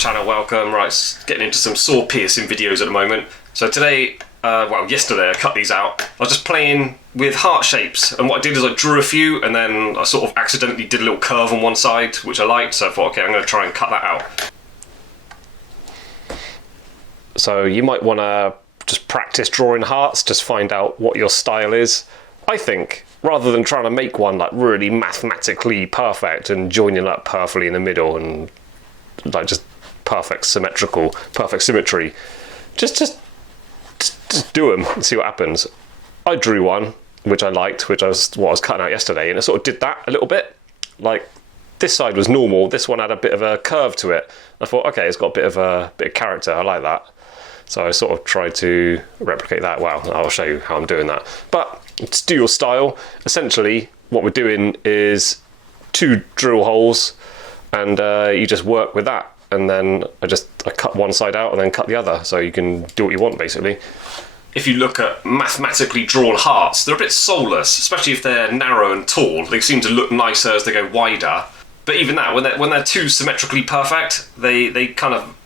channel, welcome. Right, getting into some saw piercing videos at the moment. So today, yesterday I cut these out. I was just playing with heart shapes, and what I did is I drew a few and then I sort of accidentally did a little curve on one side, which I liked, so I thought, okay, I'm going to try and cut that out. So you might want to just practice drawing hearts, just find out what your style is. I think, rather than trying to make one like really mathematically perfect and joining up perfectly in the middle and like just perfect symmetry, just do them and see what happens. I drew one which I liked, which was what I was cutting out yesterday, and it sort of did that a little bit. Like this side was normal, this one had a bit of a curve to it. I thought, okay, it's got a bit of character, I like that. So I sort of tried to replicate that. Well, I'll show you how I'm doing that. But to do your style, essentially what we're doing is 2 drill holes, and you just work with that. And then I cut one side out and then cut the other, so you can do what you want basically. If you look at mathematically drawn hearts, they're a bit soulless, especially if they're narrow and tall. They seem to look nicer as they go wider. But even that, when they're too symmetrically perfect, they kind of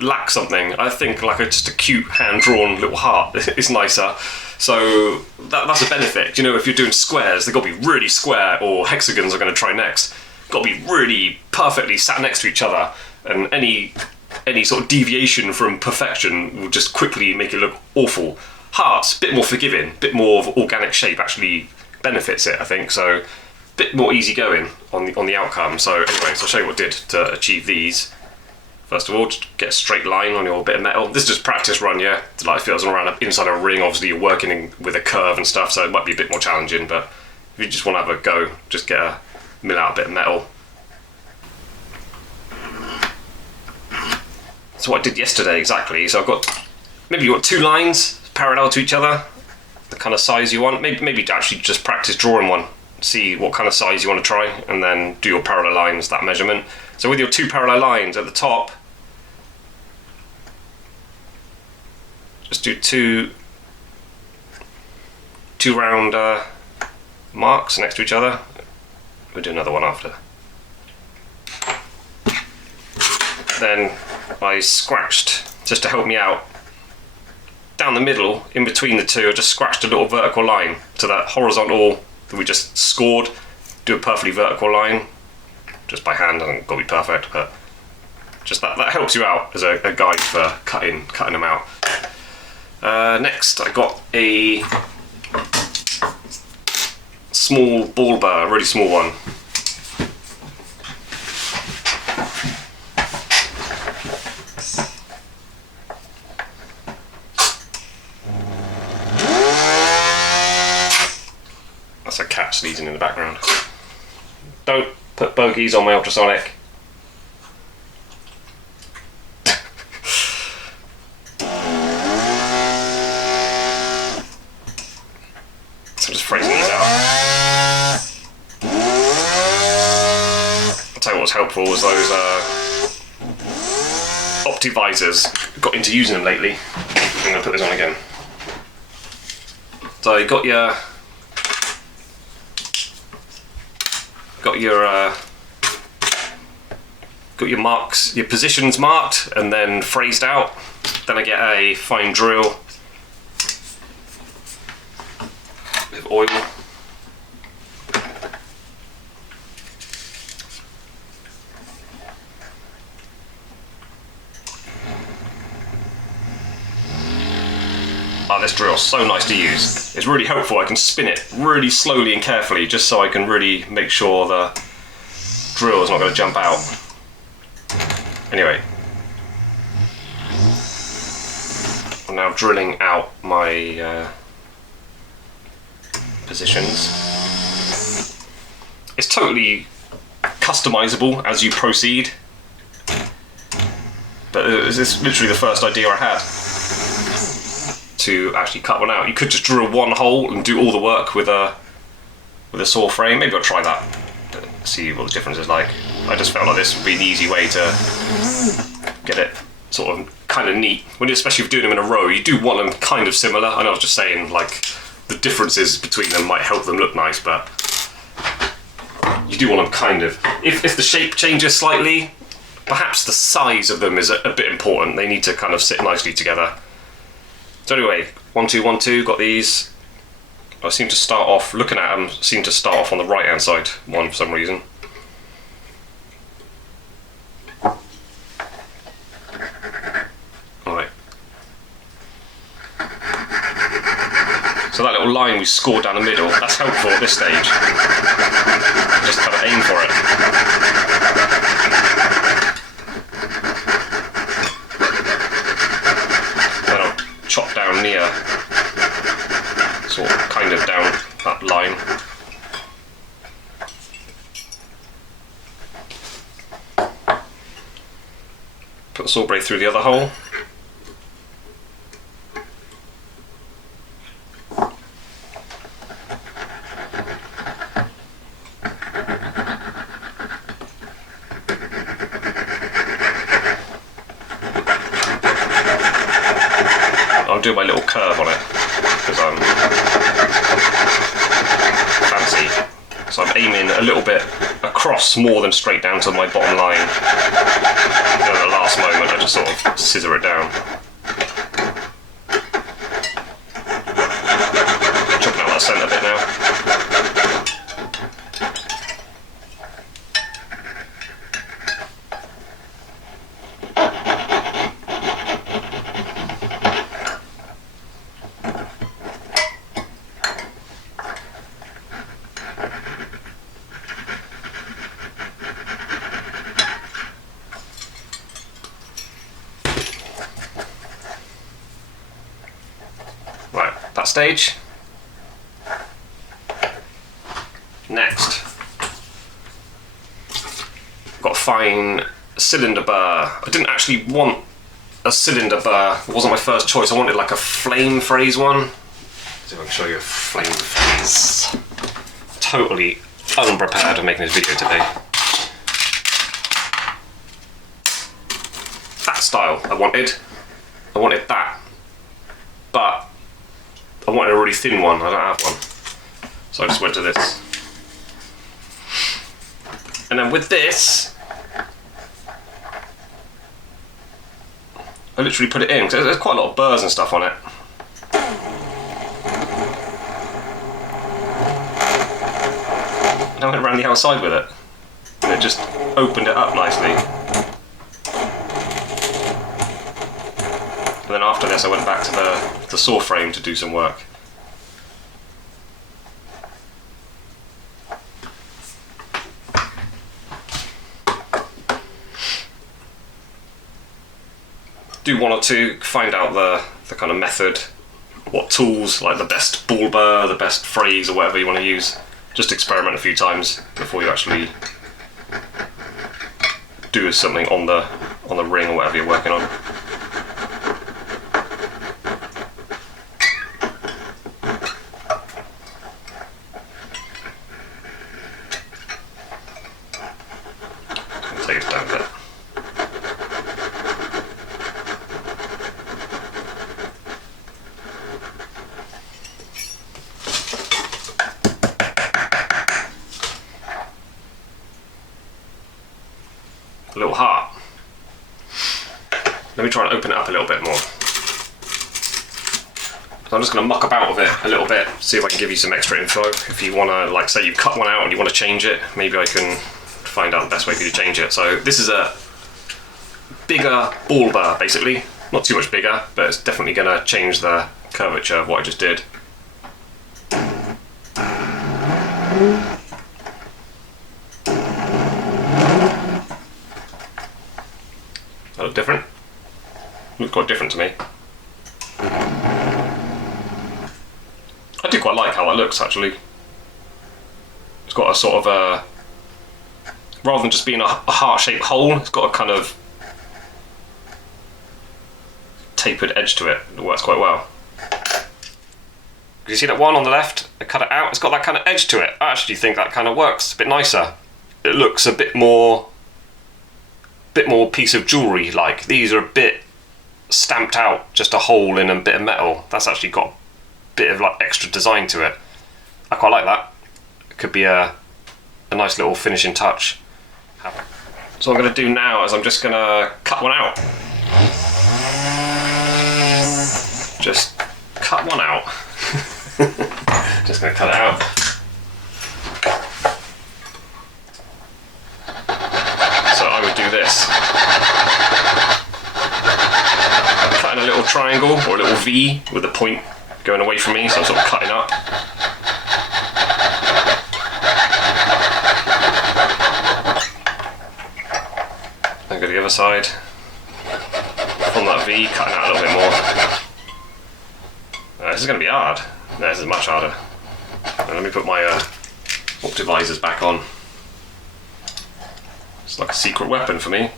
lack something. I think like just a cute hand-drawn little heart is nicer. So that's a benefit. You know, if you're doing squares, they've got to be really square, or hexagons are going to try next. Got to be really perfectly sat next to each other, and any sort of deviation from perfection will just quickly make it look awful. Hearts, a bit more forgiving, a bit more of organic shape actually benefits it, I think. So a bit more easygoing on the outcome. So anyway, so I'll show you what I did to achieve these. First of all, just get a straight line on your bit of metal. This is just practice run, yeah. It's like feels around inside a ring. Obviously, you're working with a curve and stuff, so it might be a bit more challenging. But if you just want to have a go, just mill out a bit of metal. That's what I did yesterday exactly. So I've got maybe you've got 2 lines parallel to each other, the kind of size you want. Maybe actually just practice drawing one. See what kind of size you want to try, and then do your parallel lines, that measurement. So with your 2 parallel lines at the top, just do two round marks next to each other. We'll do another one after. Then I scratched, just to help me out, down the middle, in between the 2, I just scratched a little vertical line to that horizontal that we just scored. Do a perfectly vertical line, just by hand. Doesn't got to be perfect, but just that helps you out as a guide for cutting them out. Next, I got a small ball burr, a really small one. That's a cat sneezing in the background. Don't put bogeys on my ultrasonic. So I'm just phrasing these out. I'll tell you what's helpful was those Optivisors. Got into using them lately. I'm going to put this on again. So you got your marks, your positions marked and then phrased out. Then I get a fine drill with oil. Oh, this drill's so nice to use. It's really helpful. I can spin it really slowly and carefully just so I can really make sure the drill is not going to jump out. Anyway, I'm now drilling out my positions. It's totally customizable as you proceed, but this is literally the first idea I had to actually cut one out. You could just drill one hole and do all the work with a saw frame. Maybe I'll try that, see what the difference is like. I just felt like this would be an easy way to get it sort of kind of neat. Especially if you're doing them in a row, you do want them kind of similar. I know I was just saying like the differences between them might help them look nice, but you do want them kind of. If the shape changes slightly, perhaps the size of them is a bit important. They need to kind of sit nicely together. So anyway, 1, 2, 1, 2, got these. I seem to start off, looking at them, seem to start off on the right hand side one for some reason. Alright. So that little line we scored down the middle, that's helpful at this stage. Just kind of aim for it. Then I'll chop down near, sort of kind of down that line. Put the saw blade through the other hole. I'll do my little curve on it because I'm fancy. So I'm aiming a little bit across more than straight down to my bottom line. And at the last moment I just sort of scissor it down. Chopping out that centre bit now. Stage. Next, got a fine cylinder burr. I didn't actually want a cylinder burr, it wasn't my first choice. I wanted like a flame phrase one. Let's see if I can show you a flame phrase. Totally unprepared of making this video today. That style I wanted that, but I wanted a really thin one, I don't have one. So I just went to this. And then with this, I literally put it in, because there's quite a lot of burrs and stuff on it. And I went around the outside with it. And it just opened it up nicely. And then after this I went back to the saw frame to do some work. Do one or two, find out the kind of method, what tools, like the best ball burr, the best phrase or whatever you want to use. Just experiment a few times before you actually do something on the ring or whatever you're working on. Take it down a bit. A little heart. Let me try and open it up a little bit more. So I'm just going to muck about with it a little bit, see if I can give you some extra info. If you want to, like, say you cut one out and you want to change it, maybe I can find out the best way for you to change it. So this is a bigger ball burr, basically. Not too much bigger, but it's definitely going to change the curvature of what I just did. That look different? Looks quite different to me. I do quite like how that looks, actually. It's got a sort of a, rather than just being a heart-shaped hole, it's got a kind of tapered edge to it. It works quite well. You see that one on the left? I cut it out. It's got that kind of edge to it. I actually think that kind of works a bit nicer. It looks a bit more piece of jewellery like. These are a bit stamped out, just a hole in a bit of metal. That's actually got a bit of like extra design to it. I quite like that. It could be a nice little finishing touch. So what I'm going to do now is I'm just going to cut one out. Just cut one out. Just going to cut it out. So I would do this. I'm cutting a little triangle or a little V with the point going away from me, so I'm sort of cutting up. Then go to the other side. From that V, cutting out a little bit more. This is going to be hard. No, this is much harder. Now let me put my optivisors back on. It's like a secret weapon for me.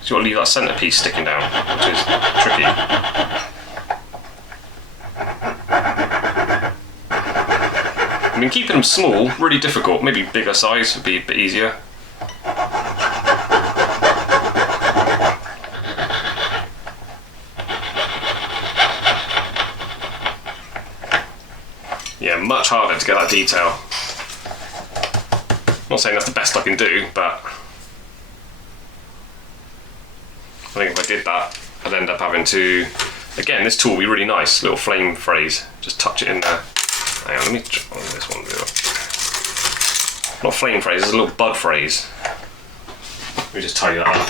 So you've got to leave that centrepiece sticking down, which is tricky. I mean, keeping them small, really difficult. Maybe bigger size would be a bit easier. Yeah, much harder to get that detail. Not saying that's the best I can do, but I think if I did that, I'd end up having to, again, this tool would be really nice, little flame phrase, just touch it in there. Hang on, let me try this one. Not flame phrase, it's a little bud phrase. Let me just tidy that up.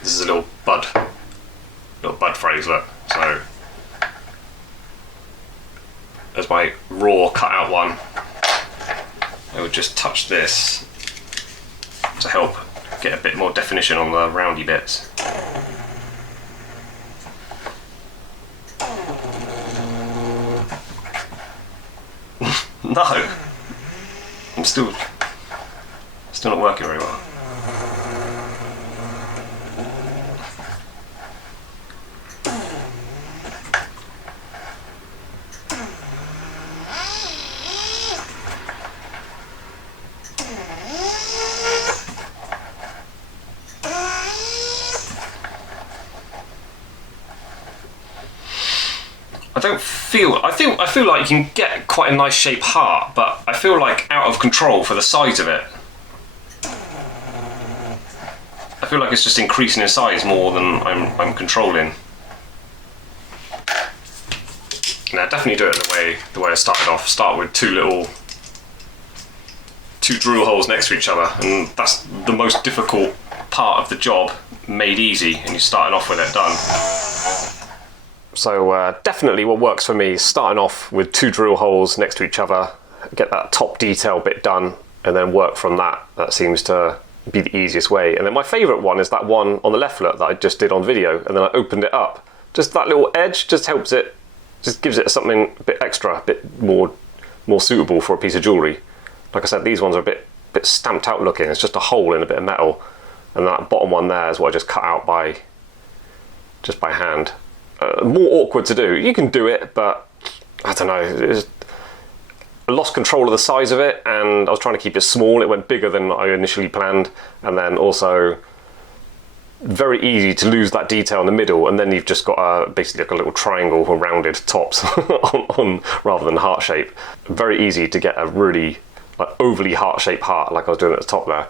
This is a little bud phrase, look. So as my raw cut out one, I would just touch this to help get a bit more definition on the roundy bits. No, I'm still not working very well. I feel like you can get quite a nice shaped heart, but I feel like out of control for the size of it. I feel like it's just increasing in size more than I'm controlling. Now definitely do it the way I started off. Start with two drill holes next to each other, and that's the most difficult part of the job made easy, and you're starting off with it done. So definitely what works for me is starting off with two drill holes next to each other, get that top detail bit done, and then work from that. That seems to be the easiest way. And then my favourite one is that one on the left look that I just did on video, and then I opened it up. Just that little edge just helps it, just gives it something a bit extra, a bit more suitable for a piece of jewellery. Like I said, these ones are a bit stamped out looking. It's just a hole in a bit of metal, and that bottom one there is what I just cut out by hand. More awkward to do. You can do it, but I don't know. I lost control of the size of it, and I was trying to keep it small. It went bigger than I initially planned, and then also very easy to lose that detail in the middle, and then you've just got basically like a little triangle or rounded tops on rather than heart shape. Very easy to get a really overly heart-shaped heart like I was doing at the top there.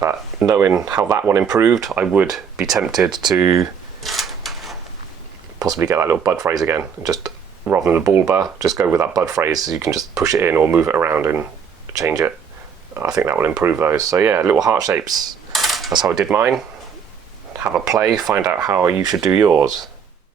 But knowing how that one improved, I would be tempted to possibly get that little bud phrase again, and just rather than a ball burr, just go with that bud phrase, so you can just push it in or move it around and change it. I think that will improve those. So yeah, little heart shapes, that's how I did mine. Have a play, find out how you should do yours.